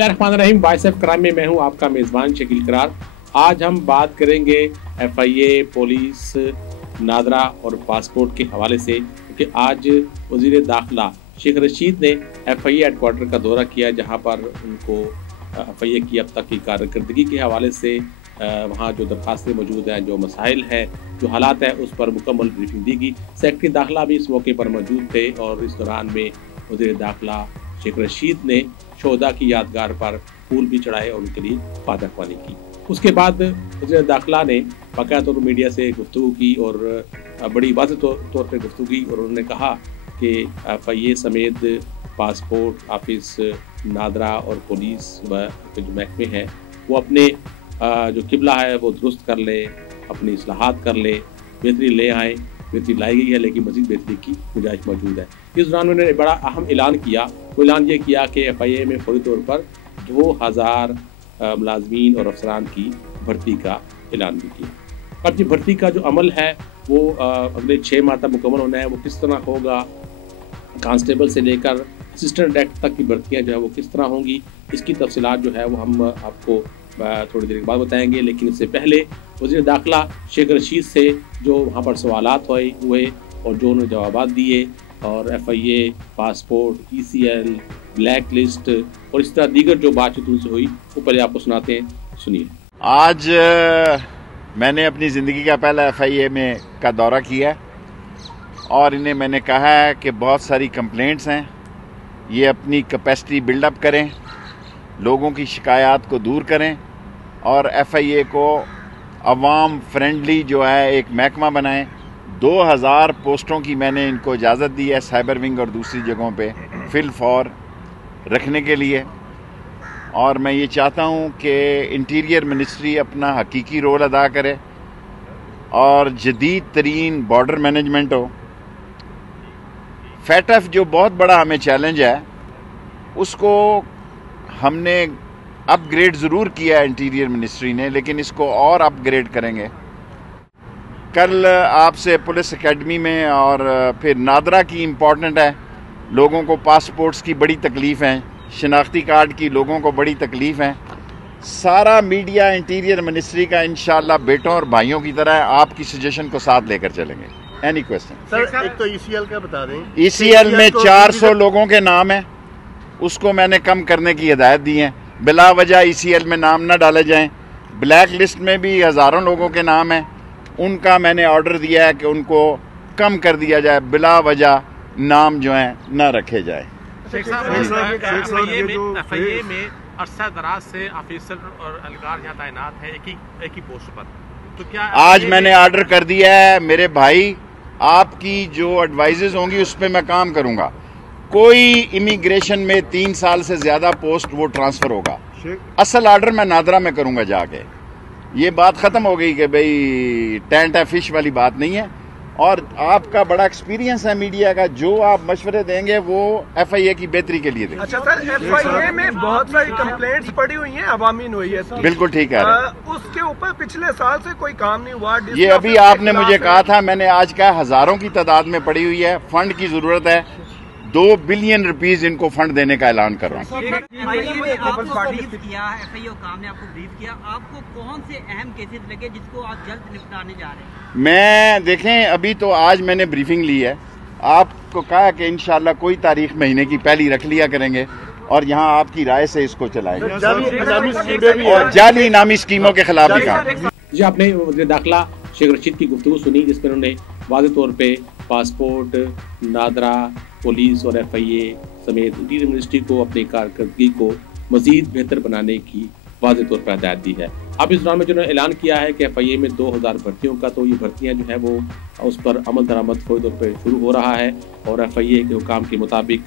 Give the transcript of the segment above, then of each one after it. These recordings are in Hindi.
बिस्मिल्लाहिर्रहमानिर्रहीम। वॉइस ऑफ क्राइम में मैं हूं आपका मेज़बान शकील करार। आज हम बात करेंगे FIA, पुलिस, नादरा और पासपोर्ट के हवाले से, क्योंकि आज वज़ीर दाखिला शेख रशीद ने FIA हेडक्वार्टर का दौरा किया, जहां पर उनको FIA की अब तक की कारकर्दगी के हवाले से वहाँ जो दरखास्तें मौजूद हैं, जो मसाइल हैं, जो हालात हैं, उस पर मुकम्मल ब्रीफिंग दी गई। सेक्रेटरी दाखिला भी इस मौके पर मौजूद थे और इस दौरान में वज़ीर दाखिला शेख रशीद ने शोहदा की यादगार पर फूल भी चढ़ाए और उनके लिए फातहख्वानी की। उसके बाद वज़ीर दाखिला ने बाकायदा तौर पर मीडिया से गुफ्तगू की और बड़ी वाज़ेह तौर पर गुफ्तगू की और उन्होंने कहा कि FIA समेत पासपोर्ट ऑफिस, नादरा और पुलिस व जो महकमे हैं वो अपने जो किबला है वो दुरुस्त कर ले, अपनी इस्लाहात कर ले, बेहतरी ले आए। बेहतरी लाई गई है लेकिन मज़ीद बेहतरी की गुंजाइश मौजूद है। इस दौरान उन्होंने बड़ा अहम ऐलान किया। वो ऐलान ये किया कि FIA में फौरी तौर पर 2000 मुलाजमीन और अफसरान की भर्ती का ऐलान भी किया। अब ये भर्ती का जो अमल है वो अगले 6 माह तक मुकम्मल होना है। वो किस तरह होगा, कांस्टेबल से लेकर असिस्टेंट डायरेक्टर तक की भर्तियाँ जो है वो किस तरह होंगी, इसकी तफसीलात जो है वो हम आपको थोड़ी देर के बाद बताएंगे। लेकिन इससे पहले वज़ीर दाखिला शेख रशीद से जो वहाँ पर सवालात हुए और जो उन्होंने जवाबात दिए और FIA, passport, ECL, black list और इस तरह दीगर जो बातचीत उनसे हुई वो पहले आपको सुनाते हैं, सुनिए। आज मैंने अपनी ज़िंदगी का पहला FIA में का दौरा किया और इन्हें मैंने कहा है कि बहुत सारी कंप्लेंट्स हैं, ये अपनी कैपेसिटी बिल्डअप करें, लोगों की शिकायत को दूर करें और FIA को अवाम फ्रेंडली जो है एक महकमा बनाएं। 2000 पोस्टों की मैंने इनको इजाज़त दी है साइबर विंग और दूसरी जगहों पे फिल फॉर रखने के लिए। और मैं ये चाहता हूँ कि इंटीरियर मिनिस्ट्री अपना हकीकी रोल अदा करे और जदीद तरीन बॉर्डर मैनेजमेंट हो। FATF जो बहुत बड़ा हमें चैलेंज है उसको हमने अपग्रेड ज़रूर किया है इंटीरियर मिनिस्ट्री ने, लेकिन इसको और अपग्रेड करेंगे। कल आपसे पुलिस एकेडमी में और फिर नादरा की इम्पॉर्टेंट है, लोगों को पासपोर्ट्स की बड़ी तकलीफ़ है, शनाख्ती कार्ड की लोगों को बड़ी तकलीफ़ है। सारा मीडिया इंटीरियर मिनिस्ट्री का इंशाल्लाह बेटों और भाइयों की तरह आपकी सजेशन को साथ लेकर चलेंगे। Any question sir? एक तो ECL का बता दें। ECL में 400 लोगों के नाम है, उसको मैंने कम करने की हिदायत दी है। बिला वजह ECL में नाम ना डाले जाएं। ब्लैक लिस्ट में भी हज़ारों लोगों के नाम हैं, उनका मैंने ऑर्डर दिया है कि उनको कम कर दिया जाए, बिला वजह नाम जो हैं न रखे जाए। FIA में अरसा दराज से ऑफिसर और अलगार यहाँ तैनात है एक ही पोस्ट पर, तो क्या आज मैंने ऑर्डर कर दिया है मेरे भाई, आपकी जो एडवाइजेज होंगी उस पर मैं काम करूँगा। कोई इमिग्रेशन में 3 साल से ज्यादा पोस्ट वो ट्रांसफर होगा। असल ऑर्डर मैं नादरा में करूंगा जाके। ये बात खत्म हो गई कि भाई टेंट है फिश वाली बात नहीं है। और आपका बड़ा एक्सपीरियंस है मीडिया का, जो आप मशवरे देंगे वो FIA की बेहतरी के लिए देंगे। अच्छा सर, FIA में बहुत सारी कंप्लेंट्स पड़ी हुई हैं, अवामीन हुई है सर। बिल्कुल ठीक है। उसके ऊपर पिछले साल से कोई काम नहीं हुआ। ये अभी आपने मुझे कहा था, मैंने आज कहा हजारों की तादाद में पड़ी हुई है। फंड की जरूरत है, 2 बिलियन रुपीस इनको फंड देने का ऐलान कर रहा हूँ। आपको कौन से अहम केसेस लगे जिसको आप जल्द निपटाने जा रहे हैं? मैं देखें, अभी तो आज मैंने ब्रीफिंग ली है, आपको कहा कि इंशाल्लाह कोई तारीख महीने की पहली रख लिया करेंगे और यहाँ आपकी राय से इसको चलाएंगे और जाली इनामी स्कीमों के खिलाफ भी काम। जी, आपने वज़ीर दाखिला शेख रशीद की गुफ्तगू सुनी, जिसमें उन्होंने वाज़ेह तौर पे पासपोर्ट, नादरा, पुलिस और FIA समेत इंटीरियर मिनिस्ट्री को अपनी कारकर्दगी को मज़ीद बेहतर बनाने की वाज़ेह तौर पर हिदायत दी है। अब इस दौरान में जिन्होंने ऐलान किया है कि FIA में 2000 भर्तियों का, तो ये भर्तियाँ जो है वो उस पर अमल दरामद फौरी तौर पर शुरू हो रहा है और FIA के हुकाम के मुताबिक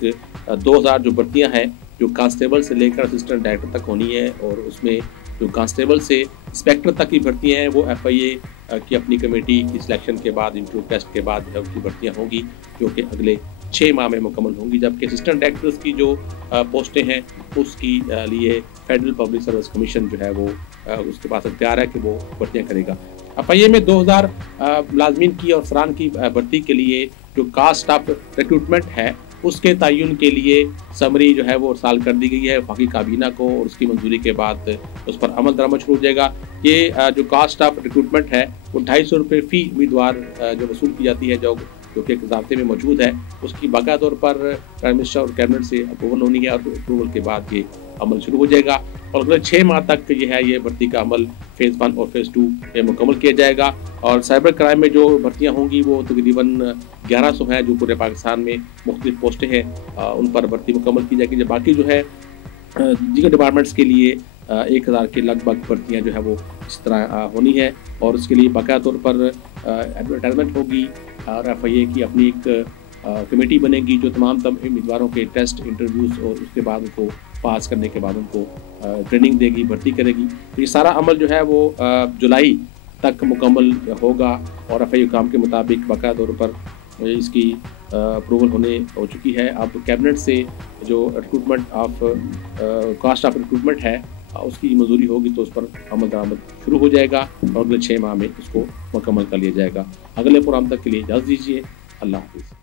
2000 जो भर्तियाँ हैं जो कांस्टेबल से लेकर असिस्टेंट डायरेक्टर तक होनी है और उसमें जो कांस्टेबल से इंस्पेक्टर तक की भर्तियाँ हैं वो FIA की अपनी कमेटी की सिलेक्शन के बाद, इंटरव्यू टेस्ट के बाद उनकी भर्तियाँ होंगी जो कि अगले 6 माह में मुकम्मल होंगी। जबकि असिस्टेंट डायरेक्टर्स की जो पोस्टें हैं उसकी लिए फेडरल पब्लिक सर्विस कमीशन जो है वो उसके पास अख्तियार है कि वो भर्तियाँ करेगा। FIA में 2000 मुलाजमीन की और अफसरान की भर्ती के लिए जो कास्ट ऑफ रिक्रूटमेंट है उसके तयन के लिए समरी जो है वो साल कर दी गई है वफाकी काबीना को, और उसकी मंजूरी के बाद उस पर अमल दरामद शुरू हो जाएगा। ये जो कास्ट ऑफ रिक्रूटमेंट है वो 250 रुपये फ़ी उम्मीदवार जो वसूल की जाती है, जो कि एक ज़ाब्ते में मौजूद है, उसकी बाकायदा तौर पर प्राइम मिनिस्टर और कैबिनेट से अप्रूवल होनी है, और अप्रूवल के बाद ये अमल शुरू हो जाएगा। और अगले 6 माह तक ये भर्ती का अमल फ़ेज़ 1 और फ़ेज़ 2 में मुकम्मल किया जाएगा। और साइबर क्राइम में जो भर्तियाँ होंगी वो तकरीबन 1100 हैं, जो पूरे पाकिस्तान में मुख्तलिफ पोस्टें हैं, उन पर भर्ती मुकम्मल की जाएगी। जब बाकी जो है दीगर डिपार्टमेंट्स के लिए 1000 के लगभग भर्तियाँ जो है वो इस तरह होनी है, और उसके लिए बाकायदा तौर पर एडवर्टाइजमेंट होगी, और FIA की अपनी एक कमेटी बनेगी जो तमाम उम्मीदवारों के टेस्ट, इंटरव्यूज़ और उसके बाद उनको पास करने के बाद उनको ट्रेनिंग देगी, भर्ती करेगी। तो ये सारा अमल जो है वो जुलाई तक मुकम्मल होगा, और FIA काम के मुताबिक बाकायदा तौर पर इसकी अप्रूवल होने हो चुकी है। अब कैबिनेट से जो recruitment of cost of recruitment है उसकी मंजूरी होगी तो उस पर अमल दरामद शुरू हो जाएगा, और अगले 6 माह में उसको मुकम्मल कर लिया जाएगा। अगले प्रोग्राम तक के लिए इजाज़त दीजिए। अल्लाह हाफ़िज़।